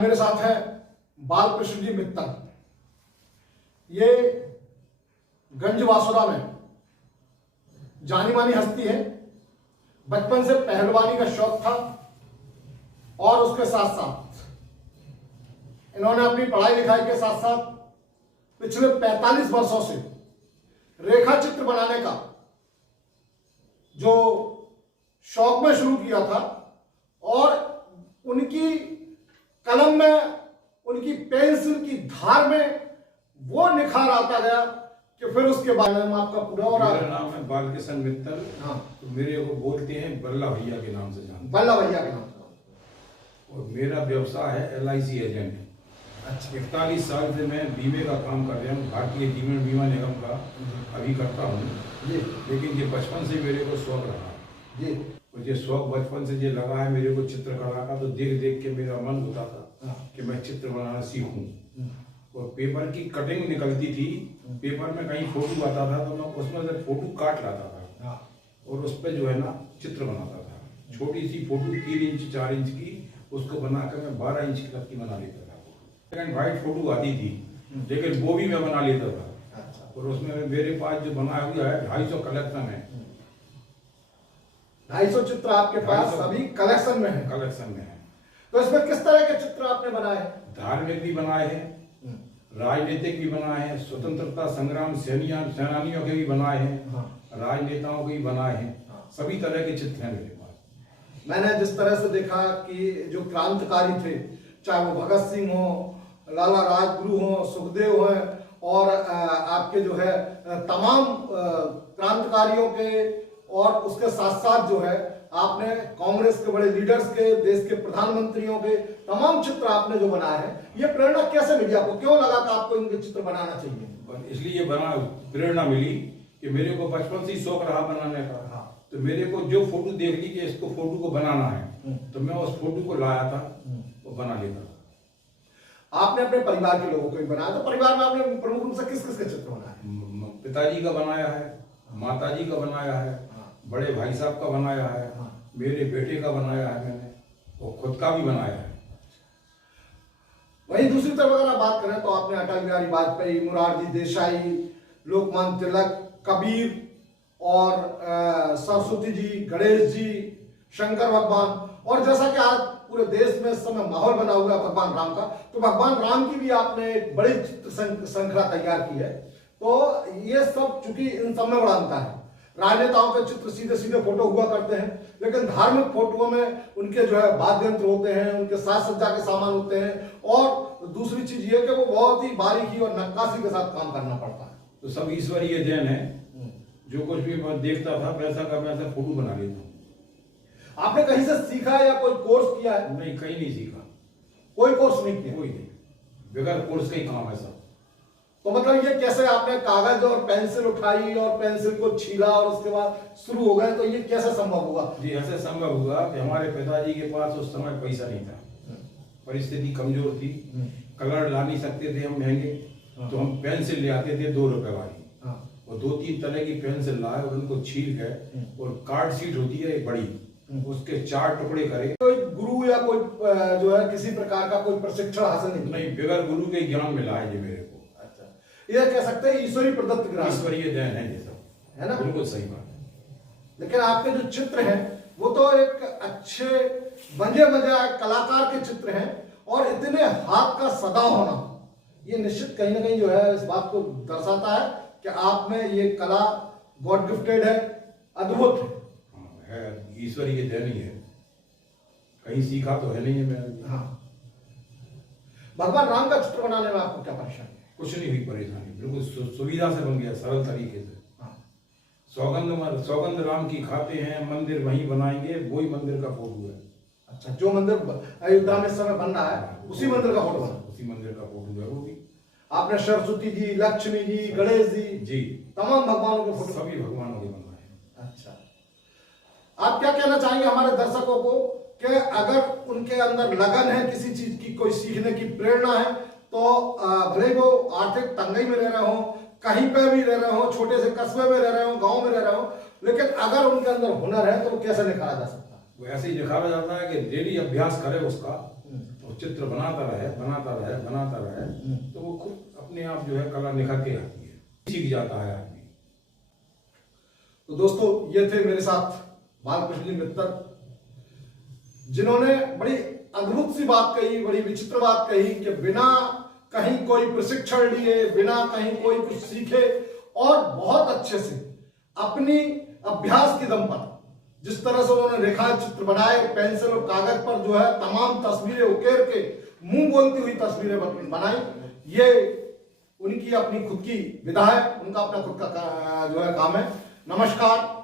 मेरे साथ है बालकृष्ण जी मित्तल। ये गंजवासुदा में जानी मानी हस्ती है। बचपन से पहलवानी का शौक था और उसके साथ साथ इन्होंने अपनी पढ़ाई लिखाई के साथ साथ पिछले 45 वर्षों से रेखा चित्र बनाने का जो शौक में शुरू किया था और उनकी कलम में, उनकी पेंसिल की धार में वो निखार आता गया कि फिर उसके बाद में आपका पूरा और मेरा नाम है बालकृष्ण मित्तल। हाँ, तो मेरे को बोलते हैं बल्ला भैया के नाम से जानते। बल्ला भैया के नाम से। और मेरा व्यवसाय है LIC एजेंट। अच्छा, 41 साल से मैं बीमे का काम कर रहा हूँ, भारतीय जीवन बीमा निगम का अभी करता हूँ। लेकिन ये बचपन से मेरे को शौक रहा जी। और ये शौक बचपन से ये लगा है मेरे को चित्रकला का, तो देख देख के मेरा मन होता था कि मैं चित्र बनाना सीखूं। और पेपर की कटिंग निकलती थी, पेपर में कहीं फोटो आता था तो मैं उसमें से फोटो काट लाता था और उस पर जो है ना चित्र बनाता था। छोटी सी फोटो 3 इंच 4 इंच की, उसको बना कर मैं 12 इंच तक की बना लेता था। ब्लैक एंड व्हाइट फोटो आती थी, लेकिन वो भी मैं बना लेता था। और उसमें मेरे पास जो बनाया हुआ है 250 कलेक्शन है। 250 चित्र आपके पास अभी कलेक्शन में है। कलेक्शन में है। तो इसमें किस तरह के चित्र आपने बनाए? धार्मिक भी बनाए हैं, राजनीतिक भी बनाए हैं, स्वतंत्रता संग्राम सेनानियों के भी बनाए हैं, राजनेताओं के भी बनाए हैं। सभी तरह के चित्र हैं मेरे पास। मैंने जिस तरह से देखा कि जो क्रांतिकारी थे, चाहे वो भगत सिंह हो, लाला राजगुरु हो, सुखदेव हो, और आपके जो है तमाम क्रांतिकारियों के, और उसके साथ साथ जो है आपने कांग्रेस के बड़े लीडर्स के, देश के प्रधानमंत्रियों के तमाम चित्र आपने जो बनाए हैं, ये प्रेरणा कैसे मिली आपको? क्यों लगा कि आपको इनके चित्र बनाना चाहिए? इसलिए प्रेरणा मिली कि मेरे को बचपन से ही शौक रहा बनाने का। तो मेरे को जो फोटो देख ली कि इसको फोटो को बनाना है, तो मैं उस फोटो को लाया था और बना लेता था। आपने अपने परिवार के लोगों को भी बनाया, तो परिवार में आपने प्रमुख रूप से किस किस के चित्र बनाए? पिताजी का बनाया है, माताजी का बनाया है, बड़े भाई साहब का बनाया है, मेरे बेटे का बनाया है मैंने, और खुद का भी बनाया है। वहीं दूसरी तरफ अगर आप बात करें तो आपने अटल बिहारी वाजपेयी, मुरारजी देसाई, लोकमान्य तिलक, कबीर और सरस्वती जी, गणेश जी, शंकर भगवान, और जैसा कि आज पूरे देश में इस समय माहौल बना हुआ है भगवान राम का, तो भगवान राम की भी आपने एक बड़ी चित्र श्रृंखला तैयार की है। तो ये सब चूंकि इन सब में बड़ा अंतर है। राजनेताओं के चित्र सीधे सीधे फोटो हुआ करते हैं, लेकिन धार्मिक फोटोओं में उनके जो है वाद्य यंत्र होते हैं, उनके साज सज्जा के सामान होते हैं, और दूसरी चीज ये कि वो बहुत ही बारीकी और नक्काशी के साथ काम करना पड़ता है। तो सब ईश्वरीय देन है। जो कुछ भी मैं देखता था वैसा का वैसा फोटो बना लेता हूँ। आपने कहीं से सीखा या कोई कोर्स किया है? नहीं, कहीं नहीं सीखा। कोई कोर्स नहीं किया? कोई नहीं, बगैर कोर्स का ही काम है सब। तो मतलब ये कैसे आपने कागज और पेंसिल उठाई और पेंसिल को छीला और उसके बाद शुरू हो गए, तो ये कैसे संभव हुआ? जी, ऐसे संभव हुआ कि हमारे पिताजी के पास उस समय पैसा नहीं था, परिस्थिति कमजोर थी, कलर ला नहीं सकते थे हम महंगे, तो हम पेंसिल ले आते थे 2 रुपए वाली, और 2-3 तरह की पेंसिल लाए और उनको छील गए, और कार्ड शीट होती है एक बड़ी, उसके 4 टुकड़े करे। कोई गुरु या कोई जो है किसी प्रकार का कोई प्रशिक्षण हासिल नहीं, बगैर गुरु के ज्ञान मिला है ये मेरे को। ये कह सकते हैं ईश्वरी प्रदत्त ज्ञान, ईश्वरीय देन है ये सब, है ना? बिल्कुल सही बात है। लेकिन आपके जो चित्र हैं वो तो एक अच्छे बंजे कलाकार के चित्र हैं, और इतने हाथ का सदा होना, ये निश्चित कहीं ना कहीं जो है इस बात को दर्शाता है कि आप में ये कला गॉड गिफ्टेड है, अद्भुत है, ईश्वरीय देन ही है, कहीं सीखा तो है नहीं है मैंने। हाँ, भगवान राम का चित्र बनाने में आपको क्या परेशानी? कुछ नहीं हुई परेशानी, बिल्कुल सुविधा से बन गया, सरल तरीके से। सौगंध राम की खाते हैं, मंदिर वहीं बनाएंगे, वही मंदिर का फोटो है। अच्छा, जो मंदिर अयोध्या में इस समय बन रहा है उसी मंदिर का फोटो बना? उसी मंदिर का फोटो है वो भी। आपने सरस्वती जी, लक्ष्मी जी, गणेश जी, तमाम भगवानों के फोटो? सभी भगवानों के बनाए। अच्छा, आप क्या कहना चाहेंगे हमारे दर्शकों को कि अगर उनके अंदर लगन है किसी चीज की, कोई सीखने की प्रेरणा है, तो भले वो आर्थिक तंगी में रह रहे हो, कहीं पे भी रह रहे हो, छोटे से कस्बे में रह रहे हो, गांव में रह रहे हो, लेकिन अगर उनके अंदर हुनर है तो वो कैसे निखारा जा सकता है? वो ऐसे ही निखारा जाता है कि डेली अभ्यास करे उसका, तो चित्र बनाता रहे तो वो खुद अपने आप जो है कला निखर के आती है, सीख जाता है आदमी। तो दोस्तों, ये थे मेरे साथ बालकृष्ण जी मित्तर, जिन्होंने बड़ी अद्भुत सी बात कही, बड़ी विचित्र बात कही कि बिना कहीं कोई प्रशिक्षण लिए, बिना कहीं कोई कुछ सीखे और बहुत अच्छे से अपनी अभ्यास के दम पर जिस तरह से उन्होंने रेखा चित्र बनाए, पेंसिल और कागज पर जो है तमाम तस्वीरें उकेर के मुंह बोलती हुई तस्वीरें बनाई, ये उनकी अपनी खुद की विधा है, उनका अपना खुद का जो है काम है। नमस्कार।